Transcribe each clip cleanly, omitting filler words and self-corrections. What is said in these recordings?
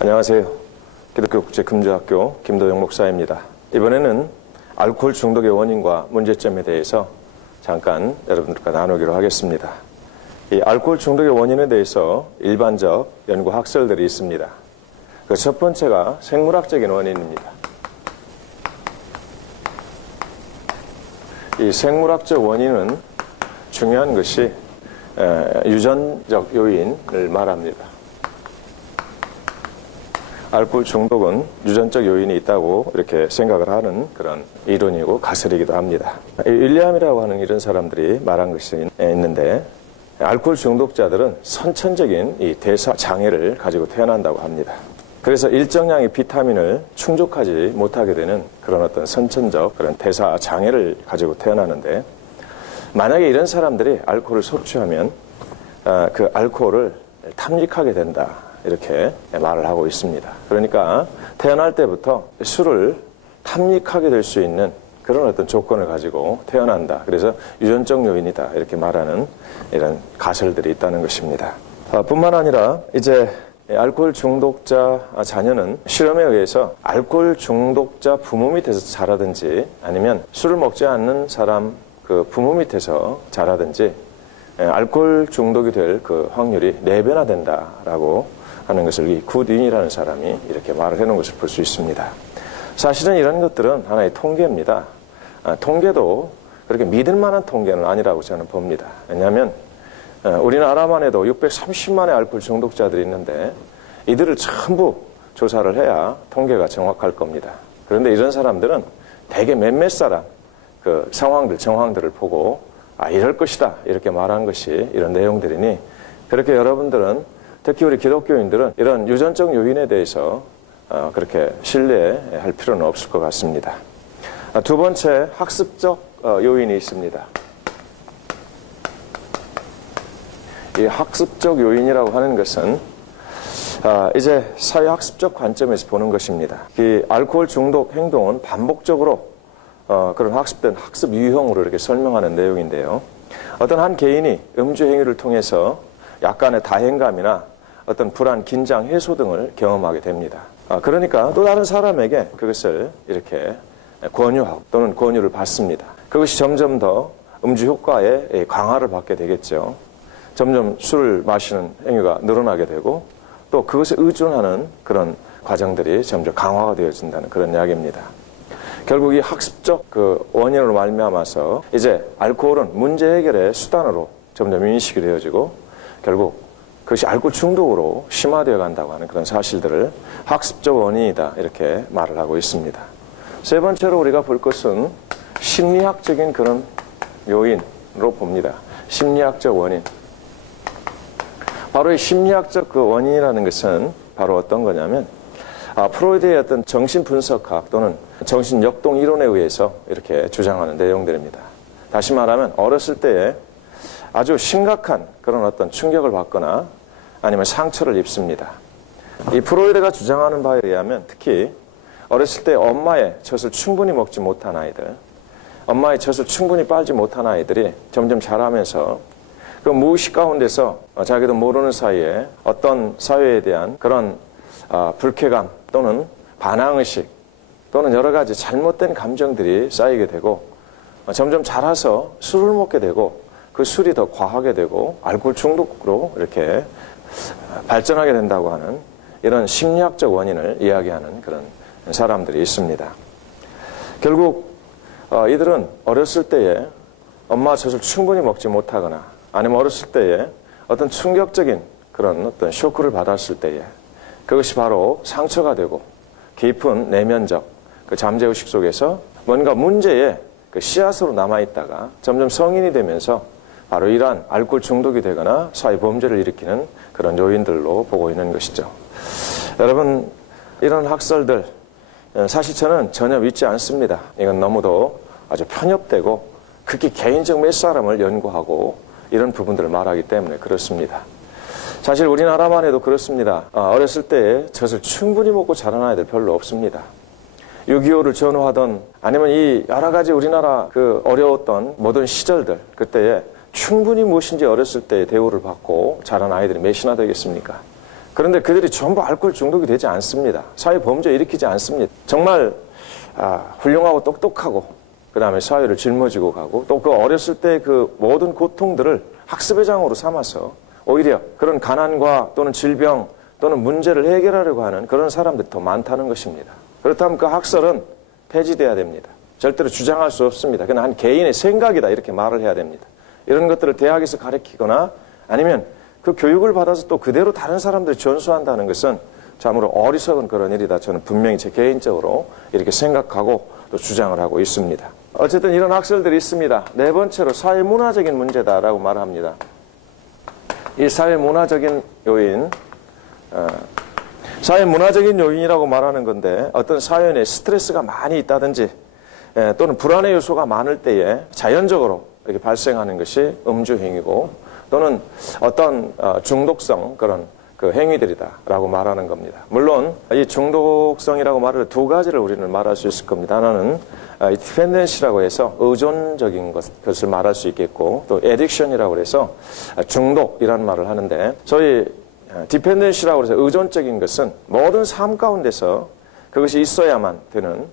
안녕하세요. 기독교국제금주학교 김도영 목사입니다. 이번에는 알코올 중독의 원인과 문제점에 대해서 잠깐 여러분들과 나누기로 하겠습니다. 이 알코올 중독의 원인에 대해서 일반적 연구 학설들이 있습니다. 그 첫 번째가 생물학적인 원인입니다. 이 생물학적 원인은 중요한 것이 유전적 요인을 말합니다. 알코올 중독은 유전적 요인이 있다고 이렇게 생각을 하는 그런 이론이고 가설이기도 합니다. 윌리엄이라고 하는 이런 사람들이 말한 것이 있는데, 알코올 중독자들은 선천적인 이 대사 장애를 가지고 태어난다고 합니다. 그래서 일정량의 비타민을 충족하지 못하게 되는 그런 어떤 선천적 그런 대사 장애를 가지고 태어나는데, 만약에 이런 사람들이 알코올을 섭취하면 그 알코올을 탐닉하게 된다, 이렇게 말을 하고 있습니다. 그러니까 태어날 때부터 술을 탐닉하게 될 수 있는 그런 어떤 조건을 가지고 태어난다. 그래서 유전적 요인이다, 이렇게 말하는 이런 가설들이 있다는 것입니다. 뿐만 아니라 이제 알코올 중독자 자녀는 실험에 의해서 알코올 중독자 부모 밑에서 자라든지 아니면 술을 먹지 않는 사람 그 부모 밑에서 자라든지 알코올 중독이 될 그 확률이 4배나 된다라고 하는 것을 이 굿윈이라는 사람이 이렇게 말을 해놓은 것을 볼 수 있습니다. 사실은 이런 것들은 하나의 통계입니다. 통계도 그렇게 믿을 만한 통계는 아니라고 저는 봅니다. 왜냐하면 우리나라만 해도 630만의 알코올 중독자들이 있는데 이들을 전부 조사를 해야 통계가 정확할 겁니다. 그런데 이런 사람들은 대개 몇몇 사람 그 정황들을 보고 이럴 것이다, 이렇게 말한 것이 이런 내용들이니, 그렇게 여러분들은 특히 우리 기독교인들은 이런 유전적 요인에 대해서 그렇게 신뢰할 필요는 없을 것 같습니다. 두 번째, 학습적 요인이 있습니다. 이 학습적 요인이라고 하는 것은 이제 사회학습적 관점에서 보는 것입니다. 이 알코올 중독 행동은 반복적으로 그런 학습된 학습 유형으로 이렇게 설명하는 내용인데요. 어떤 한 개인이 음주 행위를 통해서 약간의 다행감이나 어떤 불안, 긴장 해소 등을 경험하게 됩니다. 그러니까 또 다른 사람에게 그것을 이렇게 권유하고 또는 권유를 받습니다. 그것이 점점 더 음주 효과의 강화를 받게 되겠죠. 점점 술을 마시는 행위가 늘어나게 되고 또 그것에 의존하는 그런 과정들이 점점 강화가 되어진다는 그런 이야기입니다. 결국 이 학습적 그 원인으로 말미암아서 이제 알코올은 문제 해결의 수단으로 점점 인식이 되어지고 결국 그것이 알코올 중독으로 심화되어 간다고 하는 그런 사실들을 학습적 원인이다, 이렇게 말을 하고 있습니다. 세 번째로 우리가 볼 것은 심리학적인 그런 요인으로 봅니다. 심리학적 원인. 바로 이 심리학적 그 원인이라는 것은 바로 어떤 거냐면 프로이드의 어떤 정신분석학 또는 정신역동 이론에 의해서 이렇게 주장하는 내용들입니다. 다시 말하면 어렸을 때에 아주 심각한 그런 어떤 충격을 받거나 아니면 상처를 입습니다. 이 프로이드가 주장하는 바에 의하면 특히 어렸을 때 엄마의 젖을 충분히 먹지 못한 아이들, 엄마의 젖을 충분히 빨지 못한 아이들이 점점 자라면서 그 무의식 가운데서 자기도 모르는 사이에 어떤 사회에 대한 그런 불쾌감 또는 반항의식 또는 여러 가지 잘못된 감정들이 쌓이게 되고 점점 자라서 술을 먹게 되고 그 술이 더 과하게 되고 알코올 중독으로 이렇게 발전하게 된다고 하는 이런 심리학적 원인을 이야기하는 그런 사람들이 있습니다. 결국 이들은 어렸을 때에 엄마 젖을 충분히 먹지 못하거나 아니면 어렸을 때에 어떤 충격적인 그런 어떤 쇼크를 받았을 때에 그것이 바로 상처가 되고 깊은 내면적 그 잠재의식 속에서 뭔가 문제의 그 씨앗으로 남아있다가 점점 성인이 되면서 바로 이러한 알코올 중독이 되거나 사회범죄를 일으키는 그런 요인들로 보고 있는 것이죠. 여러분, 이런 학설들 사실 저는 전혀 믿지 않습니다. 이건 너무도 아주 편협되고 극히 개인적 몇 사람을 연구하고 이런 부분들을 말하기 때문에 그렇습니다. 사실 우리나라만 해도 그렇습니다. 어렸을 때 젖을 충분히 먹고 자란 아이들 별로 없습니다. 6.25를 전후하던 아니면 이 여러 가지 우리나라 그 어려웠던 모든 시절들, 그때에 충분히 무엇인지 어렸을 때 대우를 받고 자란 아이들이 몇이나 되겠습니까? 그런데 그들이 전부 알코올 중독이 되지 않습니다. 사회 범죄 일으키지 않습니다. 정말 훌륭하고 똑똑하고 그 다음에 사회를 짊어지고 가고 또 그 어렸을 때 그 모든 고통들을 학습의 장으로 삼아서 오히려 그런 가난과 또는 질병 또는 문제를 해결하려고 하는 그런 사람들이 더 많다는 것입니다. 그렇다면 그 학설은 폐지돼야 됩니다. 절대로 주장할 수 없습니다. 그냥 한 개인의 생각이다 이렇게 말을 해야 됩니다. 이런 것들을 대학에서 가르치거나 아니면 그 교육을 받아서 또 그대로 다른 사람들이 전수한다는 것은 참으로 어리석은 그런 일이다. 저는 분명히 제 개인적으로 이렇게 생각하고 또 주장을 하고 있습니다. 어쨌든 이런 학설들이 있습니다. 네 번째로 사회문화적인 문제다라고 말합니다. 이 사회문화적인 요인, 사회문화적인 요인이라고 말하는 건데 어떤 사회 내에 스트레스가 많이 있다든지 또는 불안의 요소가 많을 때에 자연적으로 이렇게 발생하는 것이 음주행위고 또는 어떤 중독성 그런 그 행위들이다라고 말하는 겁니다. 물론 이 중독성이라고 말을 두 가지를 우리는 말할 수 있을 겁니다. 하나는 디펜던시라고 해서 의존적인 것을 말할 수 있겠고 또 에딕션이라고 해서 중독이라는 말을 하는데 소위 디펜던시라고 해서 의존적인 것은 모든 삶 가운데서 그것이 있어야만 되는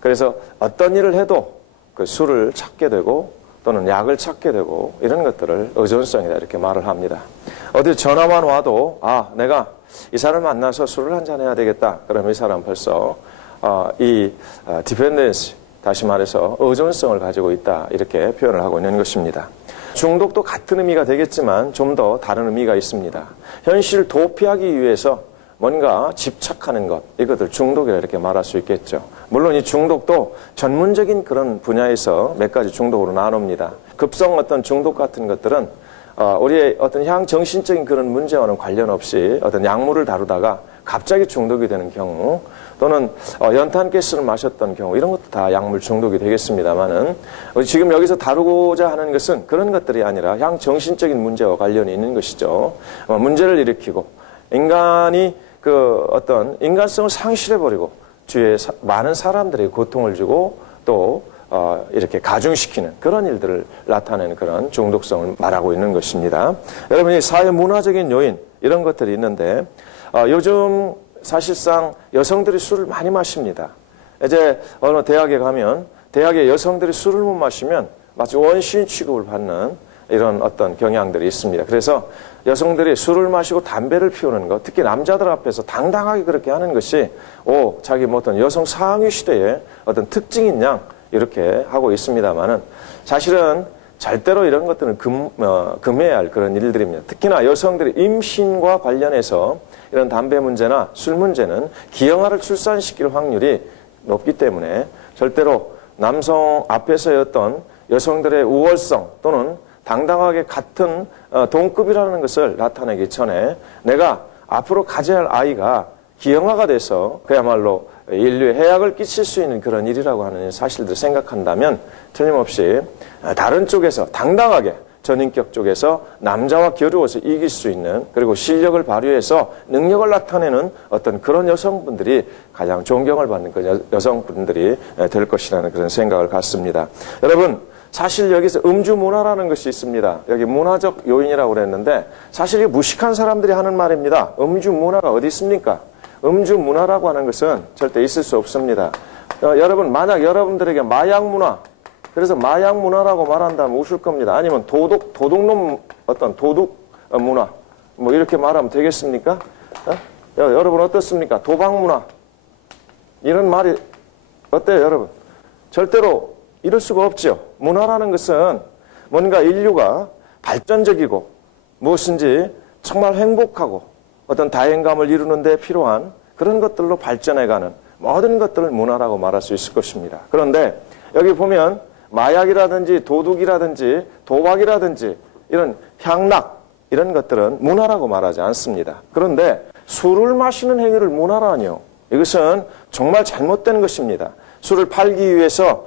그래서 어떤 일을 해도 그 술을 찾게 되고 또는 약을 찾게 되고 이런 것들을 의존성이다 이렇게 말을 합니다. 어디 전화만 와도 내가 이 사람 만나서 술을 한잔 해야 되겠다. 그러면 이 사람 벌써 이 디펜던시 다시 말해서 의존성을 가지고 있다 이렇게 표현을 하고 있는 것입니다. 중독도 같은 의미가 되겠지만 좀 더 다른 의미가 있습니다. 현실을 도피하기 위해서 뭔가 집착하는 것, 이것들 중독이라 이렇게 말할 수 있겠죠. 물론 이 중독도 전문적인 그런 분야에서 몇 가지 중독으로 나눕니다. 급성 어떤 중독 같은 것들은 우리의 어떤 향정신적인 그런 문제와는 관련 없이 어떤 약물을 다루다가 갑자기 중독이 되는 경우 또는 연탄가스를 마셨던 경우 이런 것도 다 약물 중독이 되겠습니다만은 지금 여기서 다루고자 하는 것은 그런 것들이 아니라 향정신적인 문제와 관련이 있는 것이죠. 문제를 일으키고 인간이 그 어떤 인간성을 상실해버리고 주위에 많은 사람들에게 고통을 주고 또 이렇게 가중시키는 그런 일들을 나타내는 그런 중독성을 말하고 있는 것입니다. 여러분, 이 사회문화적인 요인 이런 것들이 있는데 요즘 사실상 여성들이 술을 많이 마십니다. 이제 어느 대학에 가면 대학에 여성들이 술을 못 마시면 마치 원시인 취급을 받는 이런 어떤 경향들이 있습니다. 그래서 여성들이 술을 마시고 담배를 피우는 것, 특히 남자들 앞에서 당당하게 그렇게 하는 것이 자기 뭐 어떤 여성 상위 시대의 어떤 특징인 양 이렇게 하고 있습니다만은 사실은 절대로 이런 것들은 금해야 할 그런 일들입니다. 특히나 여성들이 임신과 관련해서 이런 담배 문제나 술 문제는 기형아를 출산시킬 확률이 높기 때문에 절대로 남성 앞에서의 어떤 여성들의 우월성 또는 당당하게 같은 동급이라는 것을 나타내기 전에 내가 앞으로 가져야 할 아이가 기형아가 돼서 그야말로 인류에 해악을 끼칠 수 있는 그런 일이라고 하는 사실들을 생각한다면 틀림없이 다른 쪽에서 당당하게 전인격 쪽에서 남자와 겨루어서 이길 수 있는 그리고 실력을 발휘해서 능력을 나타내는 어떤 그런 여성분들이 가장 존경을 받는 그 여성분들이 될 것이라는 그런 생각을 갖습니다. 여러분, 사실 여기서 음주 문화라는 것이 있습니다. 여기 문화적 요인이라고 그랬는데 사실 이게 무식한 사람들이 하는 말입니다. 음주 문화가 어디 있습니까? 음주 문화라고 하는 것은 절대 있을 수 없습니다. 여러분, 만약 여러분들에게 마약 문화, 그래서 마약 문화라고 말한다면 웃을 겁니다. 아니면 도둑놈 어떤 도둑 문화, 뭐 이렇게 말하면 되겠습니까? 여러분 어떻습니까? 도박 문화. 이런 말이 어때요, 여러분? 절대로 이럴 수가 없죠. 문화라는 것은 뭔가 인류가 발전적이고 무엇인지 정말 행복하고 어떤 다행감을 이루는 데 필요한 그런 것들로 발전해가는 모든 것들을 문화라고 말할 수 있을 것입니다. 그런데 여기 보면 마약이라든지 도둑이라든지 도박이라든지 이런 향락 이런 것들은 문화라고 말하지 않습니다. 그런데 술을 마시는 행위를 문화라니요. 이것은 정말 잘못된 것입니다. 술을 팔기 위해서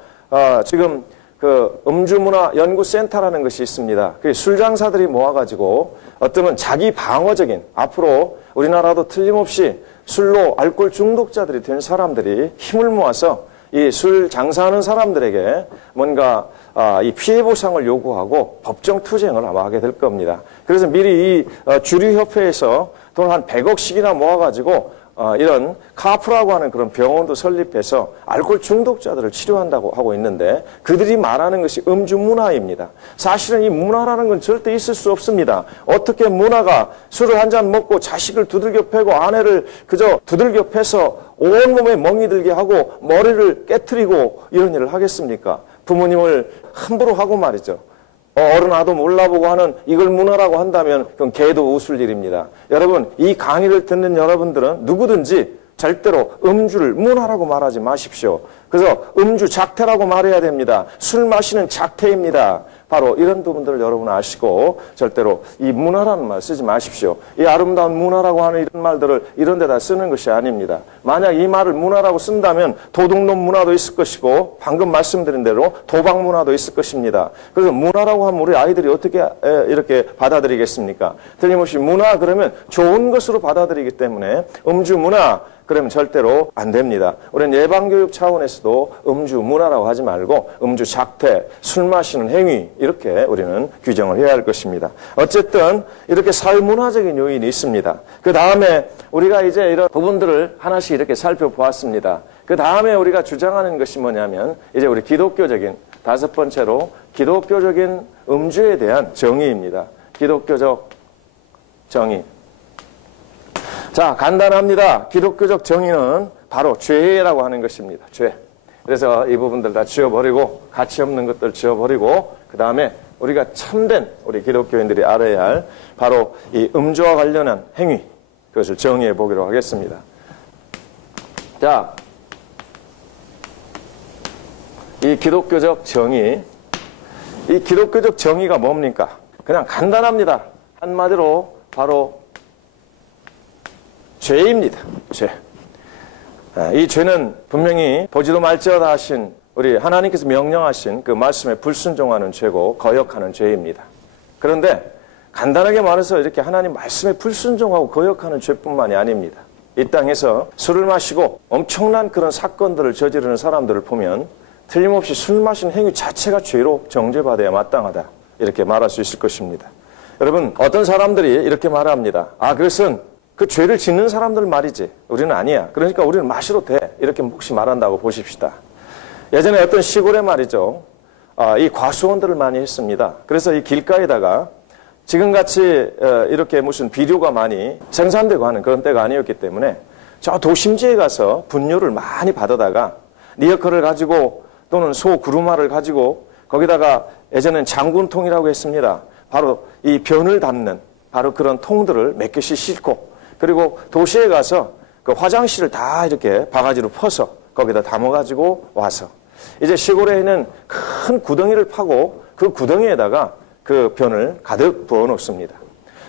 지금 그 음주문화연구센터라는 것이 있습니다. 그 술장사들이 모아가지고 어쩌면 자기 방어적인 앞으로 우리나라도 틀림없이 술로 알코올 중독자들이 된 사람들이 힘을 모아서 이 술 장사하는 사람들에게 뭔가 이 피해 보상을 요구하고 법정 투쟁을 아마 하게 될 겁니다. 그래서 미리 이 주류협회에서 돈을 한 100억씩이나 모아가지고 이런 카프라고 하는 그런 병원도 설립해서 알코올 중독자들을 치료한다고 하고 있는데 그들이 말하는 것이 음주 문화입니다. 사실은 이 문화라는 건 절대 있을 수 없습니다. 어떻게 문화가 술을 한 잔 먹고 자식을 두들겨 패고 아내를 그저 두들겨 패서 온몸에 멍이 들게 하고 머리를 깨트리고 이런 일을 하겠습니까? 부모님을 함부로 하고 말이죠. 어른 나도 몰라보고 하는 이걸 문화라고 한다면 그건 개도 웃을 일입니다. 여러분, 이 강의를 듣는 여러분들은 누구든지 절대로 음주를 문화라고 말하지 마십시오. 그래서 음주 작태라고 말해야 됩니다. 술 마시는 작태입니다. 바로 이런 부분들을 여러분 아시고 절대로 이 문화라는 말 쓰지 마십시오. 이 아름다운 문화라고 하는 이런 말들을 이런 데다 쓰는 것이 아닙니다. 만약 이 말을 문화라고 쓴다면 도둑놈 문화도 있을 것이고 방금 말씀드린 대로 도박 문화도 있을 것입니다. 그래서 문화라고 하면 우리 아이들이 어떻게 이렇게 받아들이겠습니까? 틀림없이 문화 그러면 좋은 것으로 받아들이기 때문에 음주 문화 그러면 절대로 안 됩니다. 우리는 예방교육 차원에서도 음주 문화라고 하지 말고 음주 작태, 술 마시는 행위 이렇게 우리는 규정을 해야 할 것입니다. 어쨌든 이렇게 사회문화적인 요인이 있습니다. 그 다음에 우리가 이제 이런 부분들을 하나씩 이렇게 살펴보았습니다. 그 다음에 우리가 주장하는 것이 뭐냐면 이제 우리 기독교적인 다섯 번째로 기독교적인 음주에 대한 정의입니다. 기독교적 정의. 자, 간단합니다. 기독교적 정의는 바로 죄라고 하는 것입니다. 죄. 그래서 이 부분들 다 지워버리고 가치 없는 것들 지워버리고 그 다음에 우리가 참된 우리 기독교인들이 알아야 할 바로 이 음주와 관련한 행위 그것을 정의해 보기로 하겠습니다. 자, 이 기독교적 정의, 이 기독교적 정의가 뭡니까? 그냥 간단합니다. 한마디로 바로 죄입니다. 죄. 이 죄는 분명히 보지도 말지어다 하신 우리 하나님께서 명령하신 그 말씀에 불순종하는 죄고 거역하는 죄입니다. 그런데 간단하게 말해서 이렇게 하나님 말씀에 불순종하고 거역하는 죄뿐만이 아닙니다. 이 땅에서 술을 마시고 엄청난 그런 사건들을 저지르는 사람들을 보면 틀림없이 술 마시는 행위 자체가 죄로 정죄받아야 마땅하다. 이렇게 말할 수 있을 것입니다. 여러분, 어떤 사람들이 이렇게 말합니다. 그것은 그 죄를 짓는 사람들 말이지 우리는 아니야. 그러니까 우리는 마셔도 돼. 이렇게 혹시 말한다고 보십시다. 예전에 어떤 시골에 말이죠. 이 과수원들을 많이 했습니다. 그래서 이 길가에다가 지금같이 이렇게 무슨 비료가 많이 생산되고 하는 그런 때가 아니었기 때문에 저 도심지에 가서 분뇨를 많이 받아다가 리어커를 가지고 또는 소 구루마를 가지고 거기다가 예전엔 장군통이라고 했습니다. 바로 이 변을 담는 바로 그런 통들을 몇 개씩 싣고 그리고 도시에 가서 그 화장실을 다 이렇게 바가지로 퍼서 거기다 담아가지고 와서 이제 시골에 있는 큰 구덩이를 파고 그 구덩이에다가 그 변을 가득 부어놓습니다.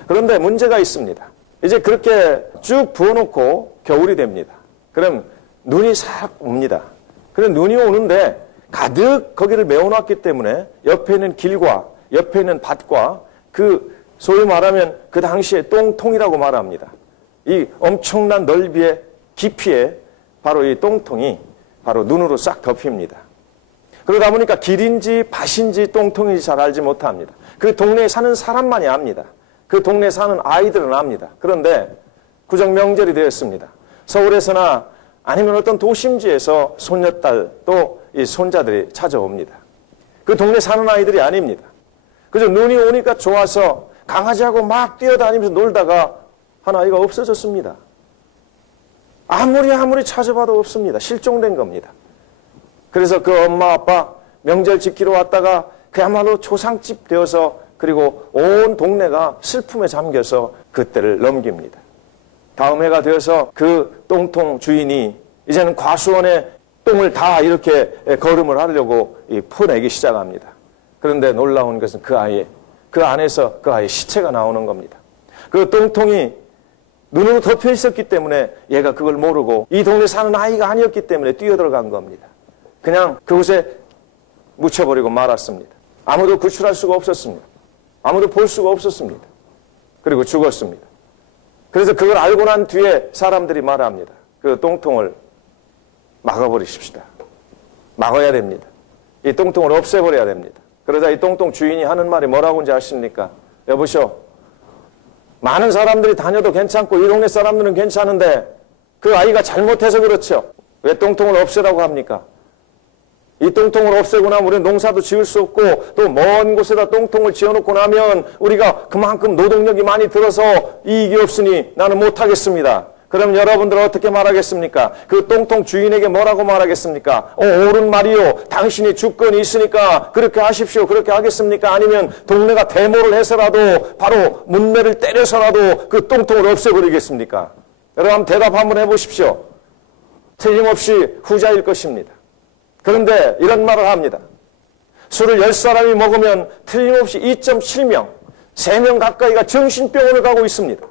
그런데 문제가 있습니다. 이제 그렇게 쭉 부어놓고 겨울이 됩니다. 그럼 눈이 싹 옵니다. 그래 눈이 오는데 가득 거기를 메워놨기 때문에 옆에 있는 길과 옆에 있는 밭과 그 소위 말하면 그 당시에 똥통이라고 말합니다. 이 엄청난 넓이의 깊이에 바로 이 똥통이 바로 눈으로 싹 덮입니다. 그러다 보니까 길인지 밭인지 똥통인지 잘 알지 못합니다. 그 동네에 사는 사람만이 압니다. 그 동네에 사는 아이들은 압니다. 그런데 구정명절이 되었습니다. 서울에서나 아니면 어떤 도심지에서 손녀딸 또 이 손자들이 찾아옵니다. 그 동네 사는 아이들이 아닙니다. 그저 눈이 오니까 좋아서 강아지하고 막 뛰어다니면서 놀다가 한 아이가 없어졌습니다. 아무리 찾아봐도 없습니다. 실종된 겁니다. 그래서 그 엄마 아빠 명절 지키러 왔다가 그야말로 초상집 되어서 그리고 온 동네가 슬픔에 잠겨서 그때를 넘깁니다. 다음 해가 되어서 그 똥통 주인이 이제는 과수원에 똥을 다 이렇게 거름을 하려고 퍼내기 시작합니다. 그런데 놀라운 것은 그 안에서 그 아이의 시체가 나오는 겁니다. 그 똥통이 눈으로 덮여 있었기 때문에 얘가 그걸 모르고 이 동네 사는 아이가 아니었기 때문에 뛰어들어간 겁니다. 그냥 그곳에 묻혀버리고 말았습니다. 아무도 구출할 수가 없었습니다. 아무도 볼 수가 없었습니다. 그리고 죽었습니다. 그래서 그걸 알고 난 뒤에 사람들이 말합니다. 그 똥통을 막아버리십시다. 막아야 됩니다. 이 똥통을 없애버려야 됩니다. 그러자 이 똥통 주인이 하는 말이 뭐라고 하는지 아십니까? 여보시오, 많은 사람들이 다녀도 괜찮고 이 동네 사람들은 괜찮은데 그 아이가 잘못해서 그렇죠. 왜 똥통을 없애라고 합니까? 이 똥통을 없애고 나면 우리는 농사도 지을 수 없고 또 먼 곳에다 똥통을 지어놓고 나면 우리가 그만큼 노동력이 많이 들어서 이익이 없으니 나는 못하겠습니다. 그럼 여러분들은 어떻게 말하겠습니까? 그 똥통 주인에게 뭐라고 말하겠습니까? 옳은 말이요. 당신이 주권이 있으니까 그렇게 하십시오. 그렇게 하겠습니까? 아니면 동네가 데모를 해서라도 바로 문매를 때려서라도 그 똥통을 없애버리겠습니까? 여러분 대답 한번 해보십시오. 틀림없이 후자일 것입니다. 그런데 이런 말을 합니다. 술을 10사람이 먹으면 틀림없이 2.7명, 3명 가까이가 정신병원을 가고 있습니다.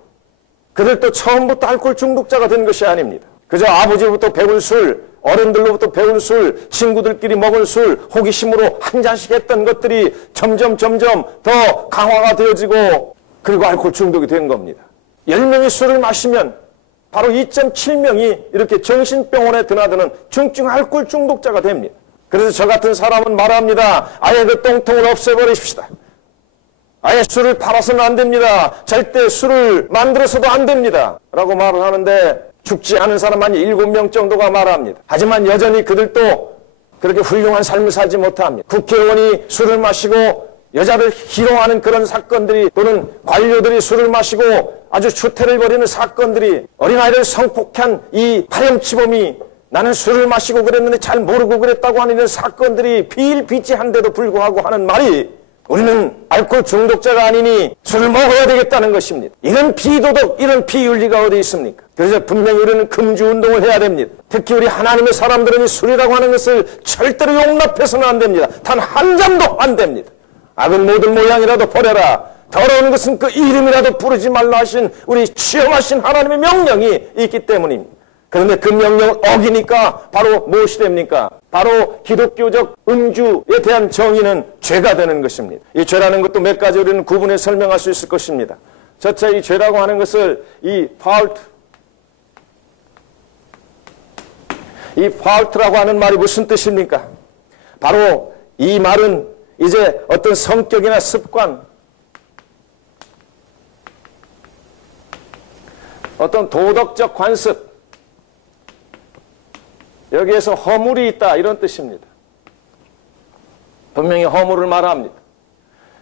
그들도 처음부터 알코올 중독자가 된 것이 아닙니다. 그저 아버지부터 배운 술, 어른들로부터 배운 술, 친구들끼리 먹은 술, 호기심으로 한 잔씩 했던 것들이 점점 더 강화가 되어지고 그리고 알코올 중독이 된 겁니다. 10명이 술을 마시면 바로 2.7명이 이렇게 정신병원에 드나드는 중증 알코올 중독자가 됩니다. 그래서 저 같은 사람은 말합니다. 아예 그 똥통을 없애버리십시다. 아예 술을 팔아서는 안 됩니다. 절대 술을 만들어서도 안 됩니다. 라고 말을 하는데 죽지 않은 사람 한 7명 정도가 말합니다. 하지만 여전히 그들도 그렇게 훌륭한 삶을 살지 못합니다. 국회의원이 술을 마시고 여자를 희롱하는 그런 사건들이 또는 관료들이 술을 마시고 아주 추태를 벌이는 사건들이 어린아이를 성폭행한 이 파렴치범이 나는 술을 마시고 그랬는데 잘 모르고 그랬다고 하는 이런 사건들이 비일비재한데도 불구하고 하는 말이 우리는 알코올 중독자가 아니니 술을 먹어야 되겠다는 것입니다. 이런 비도덕, 이런 비윤리가 어디 있습니까? 그래서 분명히 우리는 금주운동을 해야 됩니다. 특히 우리 하나님의 사람들은 이 술이라고 하는 것을 절대로 용납해서는 안 됩니다. 단 한 잔도 안 됩니다. 악은 모든 모양이라도 버려라. 더러운 것은 그 이름이라도 부르지 말라 하신 우리 취엄하신 하나님의 명령이 있기 때문입니다. 그런데 그 명령을 어기니까 바로 무엇이 됩니까? 바로 기독교적 음주에 대한 정의는 죄가 되는 것입니다. 이 죄라는 것도 몇 가지 우리는 구분해 설명할 수 있을 것입니다. 첫째, 이 죄라고 하는 것을 이 fault라고 하는 말이 무슨 뜻입니까? 바로 이 말은 이제 어떤 성격이나 습관, 어떤 도덕적 관습, 여기에서 허물이 있다 이런 뜻입니다. 분명히 허물을 말합니다.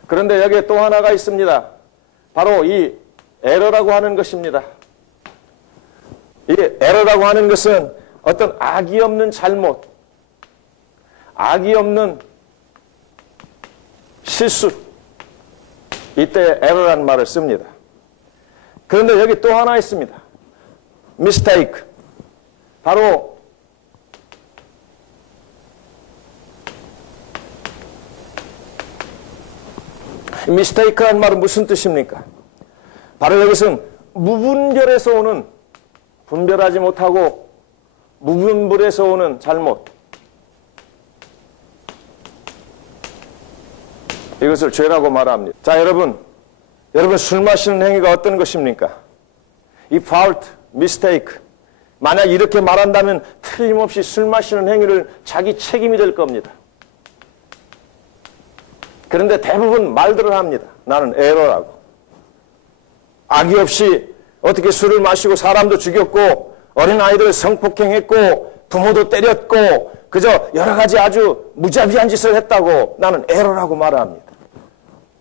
그런데 여기에 또 하나가 있습니다. 바로 이 에러라고 하는 것입니다. 이 에러라고 하는 것은 어떤 악이 없는 잘못, 악이 없는 실수, 이때 에러라는 말을 씁니다. 그런데 여기 또 하나 있습니다. mistake. 바로 mistake라는 말은 무슨 뜻입니까? 바로 여기서는 무분별에서 오는, 분별하지 못하고 무분별에서 오는 잘못, 이것을 죄라고 말합니다. 자, 여러분 술 마시는 행위가 어떤 것입니까? 이 fault, mistake. 만약 이렇게 말한다면 틀림없이 술 마시는 행위를 자기 책임이 될 겁니다. 그런데 대부분 말들을 합니다. 나는 에러라고. 악의 없이 어떻게 술을 마시고 사람도 죽였고 어린아이들을 성폭행했고 부모도 때렸고 그저 여러 가지 아주 무자비한 짓을 했다고 나는 에러라고 말합니다.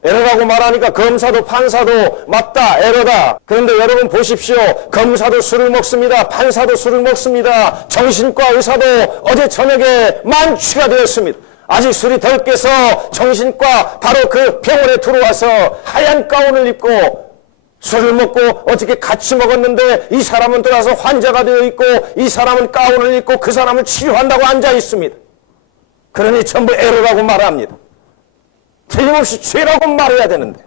에러라고 말하니까 검사도 판사도 맞다, 에러다. 그런데 여러분 보십시오. 검사도 술을 먹습니다. 판사도 술을 먹습니다. 정신과 의사도 어제 저녁에 만취가 되었습니다. 아직 술이 덜 깨서 정신과 바로 그 병원에 들어와서 하얀 가운을 입고 술을 먹고 어떻게 같이 먹었는데 이 사람은 들어와서 환자가 되어 있고 이 사람은 가운을 입고 그 사람을 치료한다고 앉아 있습니다. 그러니 전부 에러라고 말합니다. 틀림없이 죄라고 말해야 되는데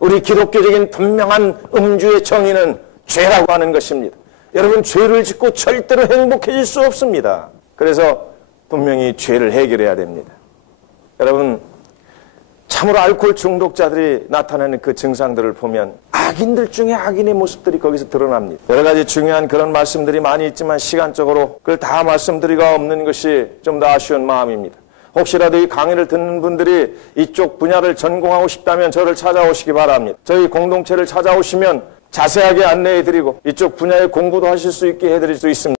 우리 기독교적인 분명한 음주의 정의는 죄라고 하는 것입니다. 여러분 죄를 짓고 절대로 행복해질 수 없습니다. 그래서 분명히 죄를 해결해야 됩니다. 여러분 참으로 알코올 중독자들이 나타내는 그 증상들을 보면 악인들 중에 악인의 모습들이 거기서 드러납니다. 여러 가지 중요한 그런 말씀들이 많이 있지만 시간적으로 그걸 다 말씀드리기가 없는 것이 좀 더 아쉬운 마음입니다. 혹시라도 이 강의를 듣는 분들이 이쪽 분야를 전공하고 싶다면 저를 찾아오시기 바랍니다. 저희 공동체를 찾아오시면 자세하게 안내해드리고 이쪽 분야의 공부도 하실 수 있게 해드릴 수 있습니다.